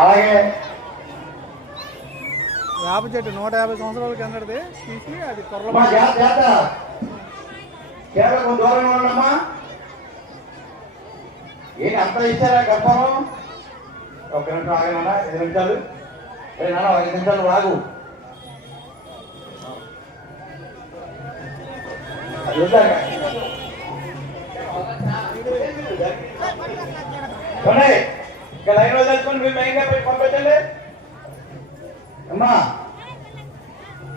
అలాగే వేప చెట్టు 150 సంవత్సరాల కిందది తీసి అది దూరంగా ఉండమ్మా. ఏంటి అంత ఇచ్చారా గొప్పం? ఒక నిమిషం ఆగనా, 5 నిమిషాలు. 5 నిమిషాలు రాగు. లైన్ లో తెలుసుకొని మీరు మెయిన్గా పోయి పంపించండి అమ్మా.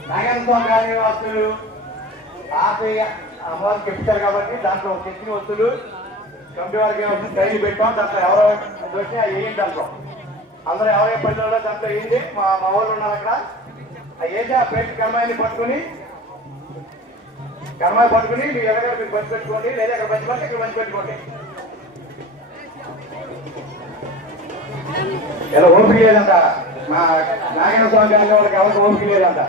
నాగేంద్ర స్వామి గారి వస్తువులు ఆపేయ అమ్మవారికి చెప్తారు కాబట్టి దాంట్లో తెచ్చిన వస్తువులు కమిటీ వారికి ట్రైన్ పెట్టాం. దాంట్లో ఎవరో వచ్చి వేయండి. దాంట్లో అందరూ ఎవరే పల్లెల్లో దాంట్లో వేయండి. మా వాళ్ళు ఉన్నారు అక్కడ. వేసి ఆ పెట్టి కర్మాయిని పట్టుకుని మీ ఎవరైనా మీరు పంచి పెట్టుకోండి, లేదా అక్కడ పంచుకోండి, ఇక్కడ పంచి పెట్టుకోండి. ఇలా ఓపిక లేదంట. మా నాగేంద్ర స్వామి గారి వాళ్ళకి ఎవరికి ఓపిక లేదంట.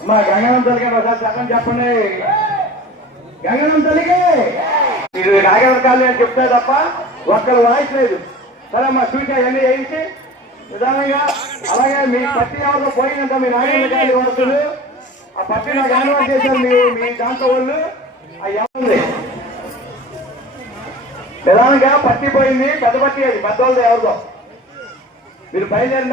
అమ్మా గంగనం తల్లికి ఒకసారి చెప్పండి. గంగనం తల్లికి మీరు నాగేంద్ర కాలనీ అని చెప్తే తప్ప ఒక్కరు వాయిస్ లేదు. సరే అమ్మా చూసి అవన్నీ వేయించి నిదానంగా. అలాగే మీ పట్టి ఎవరిలో పోయినంత మీ నాగేంద్ర కాలనీ వస్తువులు ఆ పట్టి నాకు అనుభవం చేశారు మీ దాంట్లో వాళ్ళు. అవి ఏముంది ప్రధానంగా పట్టిపోయింది, పెద్ద పట్టి, అది పెద్దవాళ్ళది ఎవరిదో. మీరు బయలుదేరిన